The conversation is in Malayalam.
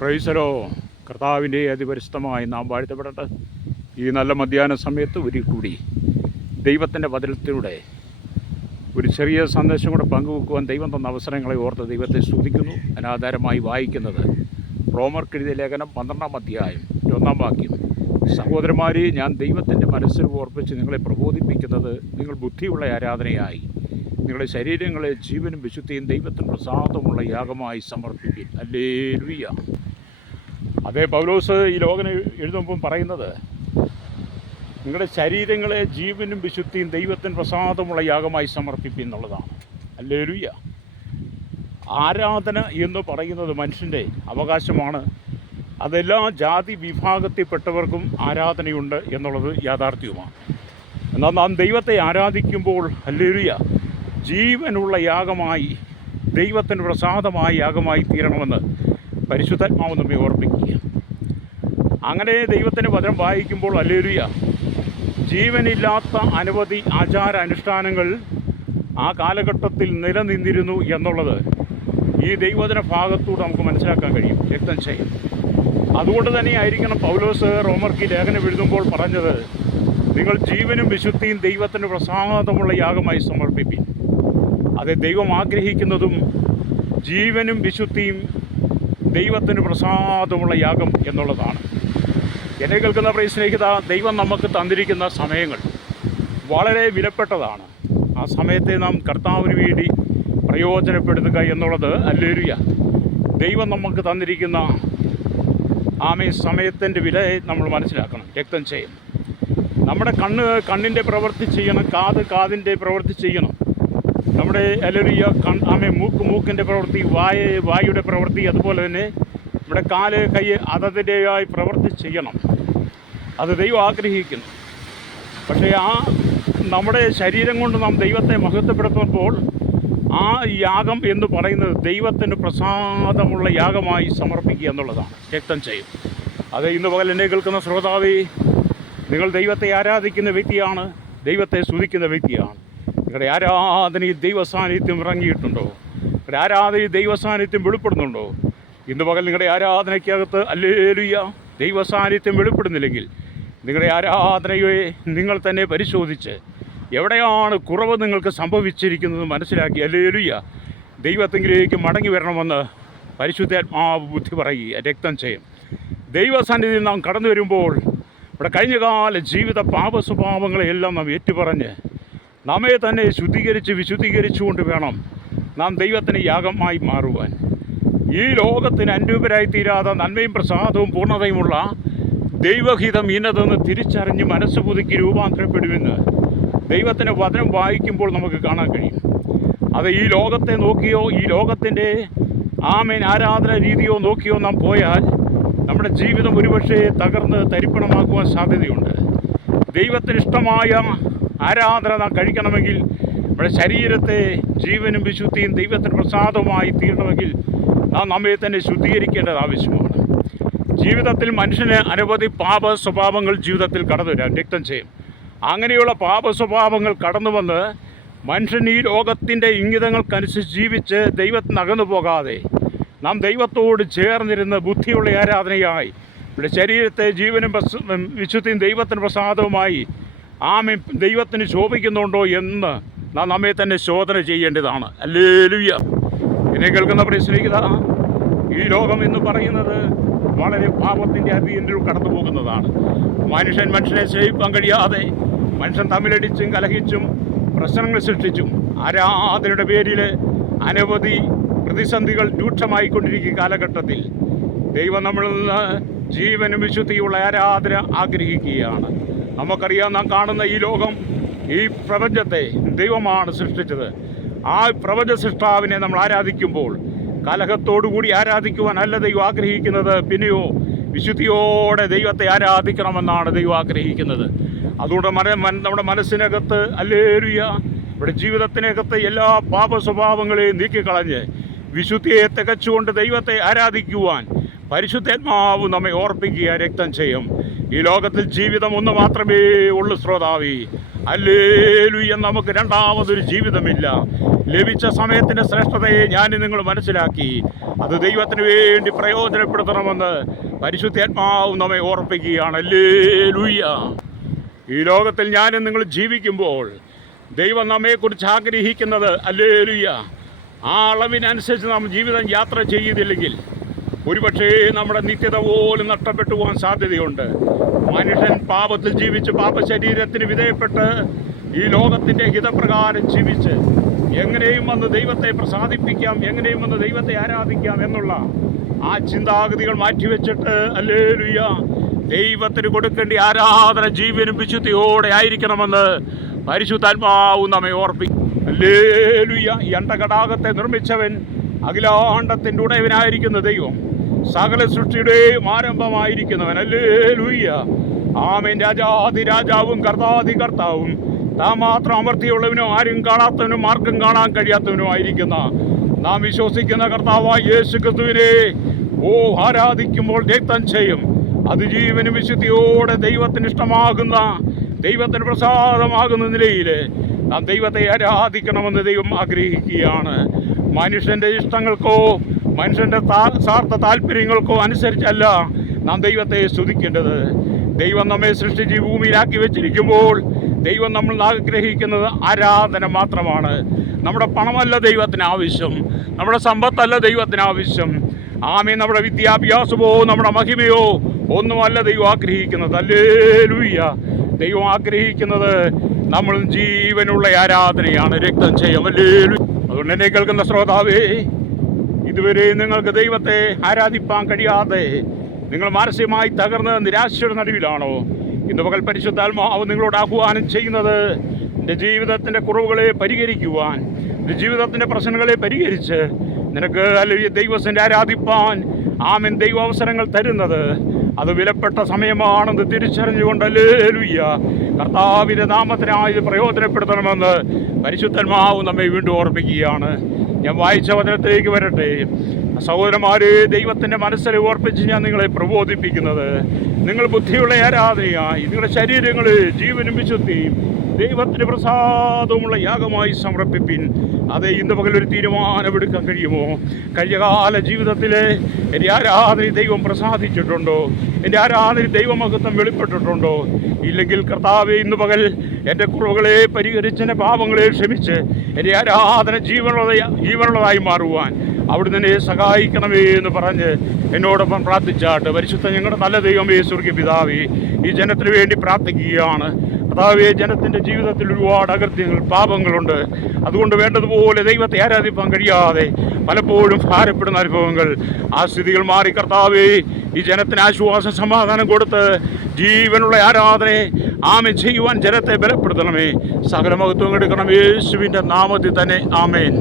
പ്രൈസലോ കർത്താവിൻ്റെ അതിപരിശുദ്ധമായി നാം വാഴ്ത്തപ്പെടട്ടെ. ഈ നല്ല മധ്യാഹ്ന സമയത്ത് ഒരിക്കൽ കൂടി ദൈവത്തിൻ്റെ വചനത്തിലൂടെ ഒരു ചെറിയ സന്ദേശം കൂടെ പങ്കുവെക്കുവാൻ ദൈവം തന്ന അവസരങ്ങളെ ഓർത്ത് ദൈവത്തെ സ്തുതിക്കുന്നു. അനാധാരമായി വായിക്കുന്നത് റോമർക്കെഴുതിയ ലേഖനം 12-ാം അധ്യായം 1-ാം വാക്യം. സഹോദരന്മാരെ, ഞാൻ ദൈവത്തിൻ്റെ മനസ്സിൽ ഓർപ്പിച്ച് നിങ്ങളെ പ്രബോധിപ്പിക്കുന്നത് നിങ്ങൾ ബുദ്ധിയുള്ള ആരാധനയായി നിങ്ങളുടെ ശരീരങ്ങളെ ജീവനും വിശുദ്ധിയും ദൈവത്തിന് പ്രസാദമുള്ള യാഗമായി സമർപ്പിക്കും. ഹല്ലേലൂയ. അതേ പൗലോസ് ഈ ലോകനെ എഴുതുമ്പം പറയുന്നത് നിങ്ങളുടെ ശരീരങ്ങളെ ജീവനും വിശുദ്ധിയും ദൈവത്തിന് പ്രസാദമുള്ള യാഗമായി സമർപ്പിക്കും എന്നുള്ളതാണ്. ഹല്ലേലൂയ. ആരാധന എന്ന് പറയുന്നത് മനുഷ്യൻ്റെ അവകാശമാണ്. അതെല്ലാ ജാതി വിഭാഗത്തിൽപ്പെട്ടവർക്കും ആരാധനയുണ്ട് എന്നുള്ളത് യാഥാർത്ഥ്യവുമാണ്. എന്നാൽ നാം ദൈവത്തെ ആരാധിക്കുമ്പോൾ ഹല്ലേലൂയ ജീവനുള്ള യാഗമായി ദൈവത്തിന് പ്രസാദമായ യാഗമായി തീരണമെന്ന് പരിശുദ്ധാത്മാവ് നമ്മെ ഓർമ്മിക്കുക. അങ്ങനെ ദൈവത്തിൻ്റെ വചനം വായിക്കുമ്പോൾ ഹല്ലേലൂയ ജീവനില്ലാത്ത അനവധി ആചാര അനുഷ്ഠാനങ്ങൾ ആ കാലഘട്ടത്തിൽ നിലനിന്നിരുന്നു എന്നുള്ളത് ഈ ദൈവവചന ഭാഗത്തൂടെ നമുക്ക് മനസ്സിലാക്കാൻ കഴിയും. രക്തം ചെയ്യും. അതുകൊണ്ട് തന്നെ ആയിരിക്കണം പൗലോസ് റോമർക്ക് ലേഖനം എഴുതുമ്പോൾ പറഞ്ഞത് നിങ്ങൾ ജീവനും വിശുദ്ധിയും ദൈവത്തിന് പ്രസാദമുള്ള യാഗമായി സമർപ്പിക്കും. അത് ദൈവം ആഗ്രഹിക്കുന്നതും ജീവനും വിശുദ്ധിയും ദൈവത്തിന് പ്രസാദമുള്ള യാഗം എന്നുള്ളതാണ്. എന്നെ കേൾക്കുന്ന പ്രിയ സ്നേഹിത, ദൈവം നമുക്ക് തന്നിരിക്കുന്ന സമയങ്ങൾ വളരെ വിലപ്പെട്ടതാണ്. ആ സമയത്തെ നാം കർത്താവിന് വേണ്ടി പ്രയോജനപ്പെടുത്തുക എന്നുള്ളത് ഹല്ലേലൂയ ദൈവം നമുക്ക് തന്നിരിക്കുന്ന സമയത്തിൻ്റെ വിലയെ നമ്മൾ മനസ്സിലാക്കണം. രക്തം ചെയ്യണം. നമ്മുടെ കണ്ണിൻ്റെ പ്രവൃത്തി ചെയ്യണം, കാതിൻ്റെ പ്രവൃത്തി ചെയ്യണം. നമ്മുടെ ഹല്ലേലൂയ മൂക്കിൻ്റെ പ്രവൃത്തി, വായുടെ പ്രവൃത്തി, അതുപോലെ തന്നെ നമ്മുടെ കാല് കൈ അതതിൻ്റെതായി പ്രവൃത്തി ചെയ്യണം. അത് ദൈവം ആഗ്രഹിക്കുന്നു. പക്ഷേ നമ്മുടെ ശരീരം കൊണ്ട് നാം ദൈവത്തെ മഹത്വപ്പെടുത്തുമ്പോൾ ആ യാഗം എന്ന് പറയുന്നത് ദൈവത്തിന് പ്രസാദമുള്ള യാഗമായി സമർപ്പിക്കുക എന്നുള്ളതാണ്. രക്തം ചെയ്യും. അത് ഇന്ന് പകൽ എന്നെ കേൾക്കുന്ന ശ്രോതാവേ, നിങ്ങൾ ദൈവത്തെ ആരാധിക്കുന്ന വ്യക്തിയാണ്, ദൈവത്തെ സ്തുതിക്കുന്ന വ്യക്തിയാണ്. നിങ്ങളുടെ ആരാധനയിൽ ദൈവസാന്നിധ്യം ഇറങ്ങിയിട്ടുണ്ടോ? നിങ്ങളുടെ ആരാധനയിൽ ദൈവസാന്നിധ്യം വെളിപ്പെടുന്നുണ്ടോ? ഇന്ന് പകൽ നിങ്ങളുടെ ആരാധനയ്ക്കകത്ത് ഹല്ലേലൂയ ദൈവസാന്നിധ്യം വെളിപ്പെടുന്നില്ലെങ്കിൽ നിങ്ങളുടെ ആരാധനയെ നിങ്ങൾ തന്നെ പരിശോധിച്ച് എവിടെയാണ് കുറവ് നിങ്ങൾക്ക് സംഭവിച്ചിരിക്കുന്നത് മനസ്സിലാക്കി ഹല്ലേലൂയ ദൈവത്തിലേക്ക് മടങ്ങി വരണമെന്ന് പരിശുദ്ധാത്മാവ് ബുദ്ധി പറയുക. രക്തം ചെയ്യും. ദൈവസന്നിധിയിൽ നാം കടന്നു വരുമ്പോൾ ഇവിടെ കഴിഞ്ഞകാല ജീവിത പാപ സ്വഭാവങ്ങളെല്ലാം നാം ഏറ്റുപറഞ്ഞ് നമ്മെ തന്നെ ശുദ്ധീകരിച്ച് വിശുദ്ധീകരിച്ചുകൊണ്ട് വേണം നാം ദൈവത്തിന് യാഗമായി മാറുവാൻ. ഈ ലോകത്തിന് അനുരൂപരായി തീരാതെ നന്മയും പ്രസാദവും പൂർണ്ണതയുമുള്ള ദൈവഹിതം ഇന്നതെന്ന് തിരിച്ചറിഞ്ഞ് മനസ്സ് പുതുക്കി രൂപാന്തരപ്പെടുമെന്ന് ദൈവത്തിൻ്റെ വചനം വായിക്കുമ്പോൾ നമുക്ക് കാണാൻ കഴിയും. അത് ഈ ലോകത്തെ നോക്കിയോ ഈ ലോകത്തിൻ്റെ ആരാധന രീതിയോ നോക്കിയോ നാം പോയാൽ നമ്മുടെ ജീവിതം ഒരുപക്ഷെ തകർന്ന് തരിപ്പണമാക്കുവാൻ സാധ്യതയുണ്ട്. ദൈവത്തിന് ഇഷ്ടമായ ആരാധന നാം കഴിക്കണമെങ്കിൽ നമ്മുടെ ശരീരത്തെ ജീവനും വിശുദ്ധിയും ദൈവത്തിന് പ്രസാദവുമായി തീരണമെങ്കിൽ നാം നമ്മെ തന്നെ ശുദ്ധീകരിക്കേണ്ടത് ആവശ്യമാണ്. ജീവിതത്തിൽ മനുഷ്യന് അനവധി പാപ സ്വഭാവങ്ങൾ ജീവിതത്തിൽ കടന്നു വരാം. രക്തം ചെയ്യും. അങ്ങനെയുള്ള പാപ സ്വഭാവങ്ങൾ കടന്നു വന്ന് മനുഷ്യൻ ഈ ലോകത്തിൻ്റെ ഇംഗിതങ്ങൾക്കനുസരിച്ച് ജീവിച്ച് ദൈവത്തിന് അകന്നു പോകാതെ നാം ദൈവത്തോട് ചേർന്നിരുന്ന് ബുദ്ധിയുള്ള ആരാധനയായി ഇവിടെ ശരീരത്തെ ജീവനും വിശുദ്ധിയും ദൈവത്തിന് പ്രസാദവുമായി ദൈവത്തിന് ശോഭിക്കുന്നുണ്ടോ എന്ന് നാം നമ്മെ തന്നെ ശോധന ചെയ്യേണ്ടതാണ്. ഹല്ലേലൂയ. എന്നെ കേൾക്കുന്ന പ്രിയ സ്നേഹിതാ, ഈ ലോകം എന്ന് പറയുന്നത് വളരെ പാപത്തിൻ്റെ അതിരിൽ കടന്നു പോകുന്നതാണ്. മനുഷ്യനെ സ്നേഹിക്കാൻ കഴിയാതെ മനുഷ്യൻ തമ്മിലടിച്ചും കലഹിച്ചും പ്രശ്നങ്ങൾ സൃഷ്ടിച്ചും ആരാധനയുടെ പേരിൽ അനവധി പ്രതിസന്ധികൾ രൂക്ഷമായിക്കൊണ്ടിരിക്കുന്ന കാലഘട്ടത്തിൽ ദൈവം നമ്മളിൽ നിന്ന് ജീവനും വിശുദ്ധിയുള്ള ആരാധന ആഗ്രഹിക്കുകയാണ്. നമുക്കറിയാം, നാം കാണുന്ന ഈ ലോകം, ഈ പ്രപഞ്ചത്തെ ദൈവമാണ് സൃഷ്ടിച്ചത്. ആ പ്രപഞ്ച സൃഷ്ടാവിനെ നമ്മൾ ആരാധിക്കുമ്പോൾ കലഹത്തോടുകൂടി ആരാധിക്കുവാനല്ല ദൈവം ആഗ്രഹിക്കുന്നത്. പിന്നെയോ വിശുദ്ധിയോടെ ദൈവത്തെ ആരാധിക്കണമെന്നാണ് ദൈവം ആഗ്രഹിക്കുന്നത്. അതുകൊണ്ട് നമ്മുടെ മനസ്സിനകത്ത് ഹല്ലേലൂയ ഇവിടെ ജീവിതത്തിനകത്ത് എല്ലാ പാപ സ്വഭാവങ്ങളെയും നീക്കിക്കളഞ്ഞ് വിശുദ്ധിയെ തികച്ചുകൊണ്ട് ദൈവത്തെ ആരാധിക്കുവാൻ പരിശുദ്ധാത്മാവ് നമ്മെ ഓർപ്പിക്കുക. രക്തം ചെയ്യും. ഈ ലോകത്തിൽ ജീവിതം ഒന്ന് മാത്രമേ ഉള്ളൂ ശ്രോതാവി. ഹല്ലേലൂയ. നമുക്ക് രണ്ടാമതൊരു ജീവിതമില്ല. ലഭിച്ച സമയത്തിൻ്റെ ശ്രേഷ്ഠതയെ ഞാൻ നിങ്ങൾ മനസ്സിലാക്കി അത് ദൈവത്തിന് വേണ്ടി പ്രയോജനപ്പെടുത്തണമെന്ന് പരിശുദ്ധാത്മാവ് നമ്മെ ഓർപ്പിക്കുകയാണ്. ഹല്ലേലൂയ. ഈ ലോകത്തിൽ ഞാനും നിങ്ങൾ ജീവിക്കുമ്പോൾ ദൈവം നമ്മെക്കുറിച്ച് ആഗ്രഹിക്കുന്നത്, ഹല്ലേലൂയ, ആ അളവിനനുസരിച്ച് നാം ജീവിതം യാത്ര ചെയ്തില്ലെങ്കിൽ ഒരുപക്ഷേ നമ്മുടെ നിത്യത പോലും നഷ്ടപ്പെട്ടു പോകാൻ സാധ്യതയുണ്ട്. മനുഷ്യൻ പാപത്തിൽ ജീവിച്ച് പാപശരീരത്തിന് വിധേയപ്പെട്ട് ഈ ലോകത്തിൻ്റെ ഹിതപ്രകാരം ജീവിച്ച് എങ്ങനെയും വന്ന് ദൈവത്തെ പ്രസാദിപ്പിക്കാം, എങ്ങനെയും വന്ന് ദൈവത്തെ ആരാധിക്കാം എന്നുള്ള ആ ചിന്താഗതികൾ മാറ്റിവെച്ചിട്ട്, ഹല്ലേലൂയ, ദൈവത്തിന് കൊടുക്കേണ്ട ആരാധന ജീവനും വിശുദ്ധിയോടെ ആയിരിക്കണമെന്ന് പരിശുദ്ധാത്മാവ് നമ്മെ ഓർപ്പിക്കും. ഹല്ലേലൂയ. ഈ അണ്ടകടാകത്തെ നിർമ്മിച്ചവൻ, അഖിലാണ്ടത്തിൻ്റെ ഉടയവനായിരിക്കുന്ന ദൈവം, സകല സൃഷ്ടിയുടെയും ആരംഭമായിരിക്കുന്നവൻ. ഹല്ലേലൂയ. ആമേൻ. രാജാതി രാജാവും കർത്താതി കർത്താവും, താൻ മാത്രം അമർത്തിയുള്ളവനും ആരും കാണാത്തവനും ആർക്കും കാണാൻ കഴിയാത്തവനുമായിരിക്കുന്ന നാം വിശ്വസിക്കുന്ന കർത്താവായ യേശു ക്രിസ്തുവിനെ ആരാധിക്കുമ്പോൾ രക്തം ചെയ്യും. അത് ജീവനും വിശുദ്ധിയോടെ ദൈവത്തിന് ഇഷ്ടമാകുന്ന, ദൈവത്തിന് പ്രസാദമാകുന്ന നിലയിൽ നാം ദൈവത്തെ ആരാധിക്കണമെന്ന് ദൈവം ആഗ്രഹിക്കുകയാണ്. മനുഷ്യൻ്റെ ഇഷ്ടങ്ങൾക്കോ മനുഷ്യൻ്റെ സ്വാർത്ഥ താല്പര്യങ്ങൾക്കോ അനുസരിച്ചല്ല നാം ദൈവത്തെ സ്തുതിക്കേണ്ടത്. ദൈവം നമ്മെ സൃഷ്ടിച്ച് ഭൂമിയിലാക്കി വെച്ചിരിക്കുമ്പോൾ ദൈവം നമ്മൾ ആഗ്രഹിക്കുന്നത് ആരാധന മാത്രമാണ്. നമ്മുടെ പണമല്ല ദൈവത്തിന് ആവശ്യം, നമ്മുടെ സമ്പത്തല്ല ദൈവത്തിന് ആവശ്യം. ആമേൻ. നമ്മുടെ വിദ്യാഭ്യാസമോ നമ്മുടെ മഹിമയോ ഒന്നുമല്ല ദൈവം ആഗ്രഹിക്കുന്നത്. ഹല്ലേലൂയ. ദൈവം ആഗ്രഹിക്കുന്നത് നമ്മൾ ജീവനുള്ള ആരാധനയാണ്, രക്തം ചെയ്യും. ഹല്ലേലൂയ. അതുകൊണ്ട് എന്നെ കേൾക്കുന്ന ശ്രോതാവേ, ഇതുവരെ നിങ്ങൾക്ക് ദൈവത്തെ ആരാധിപ്പാൻ കഴിയാതെ നിങ്ങൾ മാനസികമായി തകർന്ന് നിരാശയുടെ നടുവിലാണോ? ഇന്ന് പകൽ പരിശുദ്ധാത്മാവ് നിങ്ങളോട് ആഹ്വാനം ചെയ്യുന്നത്, എൻ്റെ ജീവിതത്തിൻ്റെ കുറവുകളെ പരിഹരിക്കുവാൻ, എൻ്റെ ജീവിതത്തിൻ്റെ പ്രശ്നങ്ങളെ പരിഹരിച്ച് നിനക്ക് അല്ലെങ്കിൽ ദൈവത്തിൻ്റെ ആരാധിപ്പാൻ ആമേൻ ദൈവ അവസരങ്ങൾ തരുന്നത് അത് വിലപ്പെട്ട സമയമാണെന്ന് തിരിച്ചറിഞ്ഞുകൊണ്ട്, ഹല്ലേലൂയ, കർത്താവിൻ്റെ നാമത്തിനായി പ്രയോജനപ്പെടുത്തണമെന്ന് പരിശുദ്ധാത്മാവ് നമ്മെ വീണ്ടും ഓർപ്പിക്കുകയാണ്. ഞാൻ വായിച്ച വചനത്തിലേക്ക് വരട്ടെ. സഹോദരന്മാരെ, ദൈവത്തിൻ്റെ മനസ്സിൽ ഓർപ്പിച്ച് ഞാൻ നിങ്ങളെ പ്രബോധിപ്പിക്കുന്നത്, നിങ്ങൾ ബുദ്ധിയുള്ള ആരാധനയായി നിങ്ങളുടെ ശരീരങ്ങളെ ജീവനും വിശുദ്ധിയും ദൈവത്തിന് പ്രസാദവുമുള്ള യാഗമായി സമർപ്പിപ്പിൻ. അതെ, ഇന്ന് പകലൊരു തീരുമാനമെടുക്കാൻ കഴിയുമോ? കഴിഞ്ഞകാല ജീവിതത്തിലെ എൻ്റെ ആരാധന ദൈവം പ്രസാദിച്ചിട്ടുണ്ടോ? എൻ്റെ ആരാധന ദൈവമഹത്വം വെളിപ്പെട്ടിട്ടുണ്ടോ? ഇല്ലെങ്കിൽ കർത്താവേ, ഇന്ന് പകൽ എൻ്റെ കുറവുകളെ പരിഹരിച്ച് എൻ്റെ പാപങ്ങളെ ക്ഷമിച്ച് എൻ്റെ ആരാധന ജീവനുള്ളതായി മാറുവാൻ അവിടുന്ന് എന്നെ സഹായിക്കണമേ എന്ന് പറഞ്ഞ് എന്നോടൊപ്പം പ്രാർത്ഥിച്ചാട്ട്. പരിശുദ്ധ ഞങ്ങളുടെ നല്ല ദൈവമേ, സ്വർഗ്ഗീയ പിതാവേ, ഈ ജനത്തിന് വേണ്ടി പ്രാർത്ഥിക്കുകയാണ്. കർത്താവേ, ജനത്തിൻ്റെ ജീവിതത്തിൽ ഒരുപാട് അകൃത്യങ്ങൾ, പാപങ്ങളുണ്ട്. അതുകൊണ്ട് വേണ്ടതുപോലെ ദൈവത്തെ ആരാധിപ്പാൻ കഴിയാതെ പലപ്പോഴും ഭാരപ്പെടുന്ന അനുഭവങ്ങൾ, ആ സ്ഥിതികൾ മാറി കർത്താവേ, ഈ ജനത്തിന് ആശ്വാസം, സമാധാനം കൊടുത്ത് ജീവനുള്ള ആരാധനയെ ആമേൻ ചെയ്യുവാൻ ജനത്തെ ബലപ്പെടുത്തണമേ. സകല മഹത്വം എടുക്കണം യേശുവിൻ്റെ നാമത്തിൽ തന്നെ. ആമേൻ.